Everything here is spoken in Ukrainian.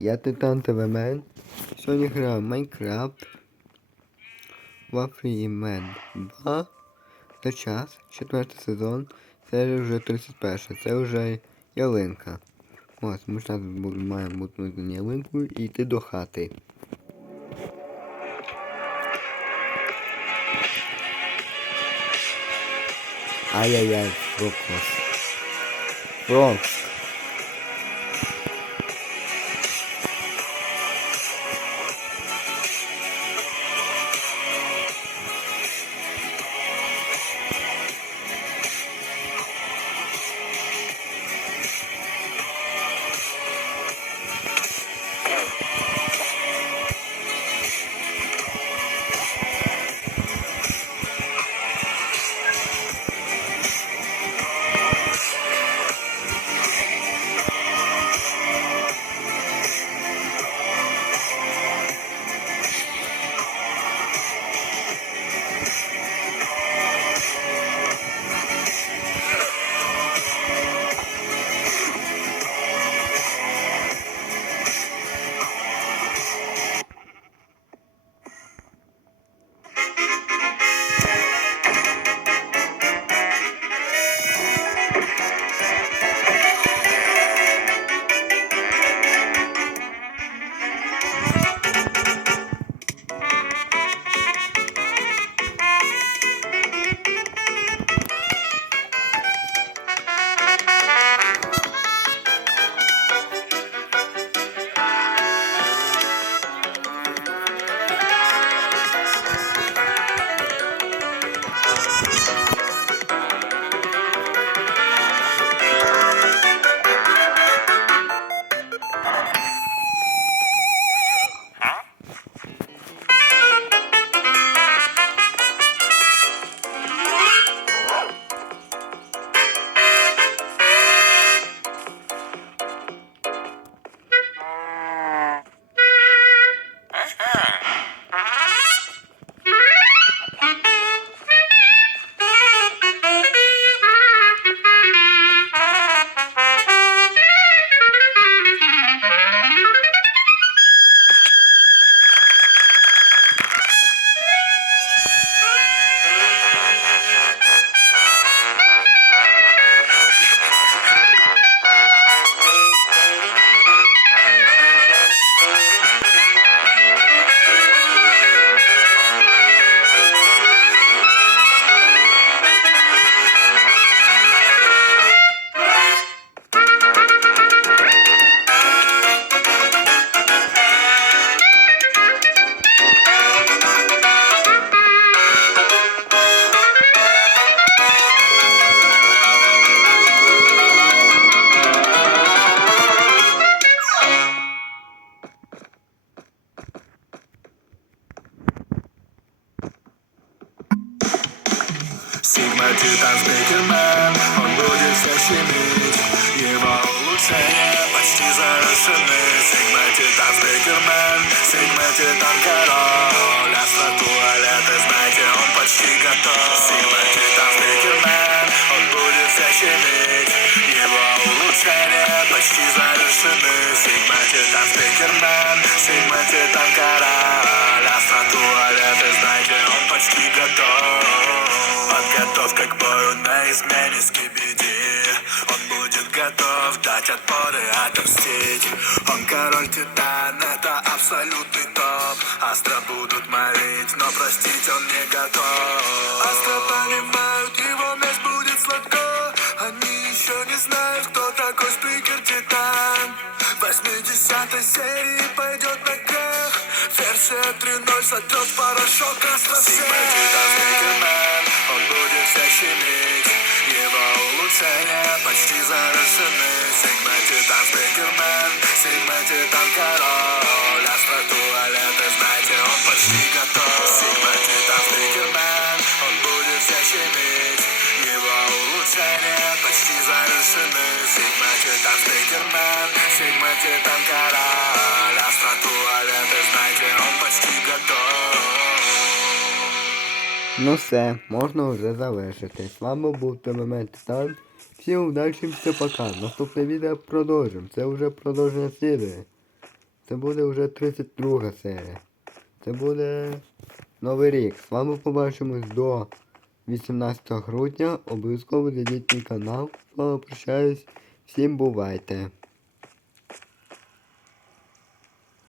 Я Титан ТВ Сьогодні граю Майнкрафт Waffle Man 2 за час, четвертий сезон, серія вже 31. Це вже ялинка. Ось, ми зараз маємо бути на ялинку і йти до хати. Ай-яй-яй, Фрокос. Фрокс. Сигма Титан Спикермен, он будет все щемить Его улучшения почти завершены Сигма Титан Спикермен, Сигма Титан Король Астра туалеты, знаете, он почти готов Сигма Титан Спикермен, он будет все щемить Его улучшения почти завершены Сигма Титан Спикермен, Сигма Титан Король дать отпор и отомстить Он король титан, это абсолютный топ. Астра будут молить, но простить он не готов. Астра понимают, его месть будет сладко. Они еще не знают, кто такой спикер титан В 80 серии пойдет на крах. Версия 3.0 сотрет порошок Астра всех он будет все щемить. Его улучшения почти завершены Титан Спикермен, Сигма Титан Король Астра туалеты, знаете, он почти готов Сигма Титан Спикермен, он будет все щемить Его улучшения почти завершены Сигма Титан Спикермен, Сигма Титан Король Астра туалеты, знаете, он почти готов Ну все, можна вже завершити. З вами був ТВМ Титан. Всім удачі, все пока. Наступне відео продовжимо. Це вже продовження серії. Це буде вже 32 серія. Це буде Новий рік. З вами побачимось до 18 грудня. Обов'язково зайдіть мій канал. Прощаюсь. Всім бувайте!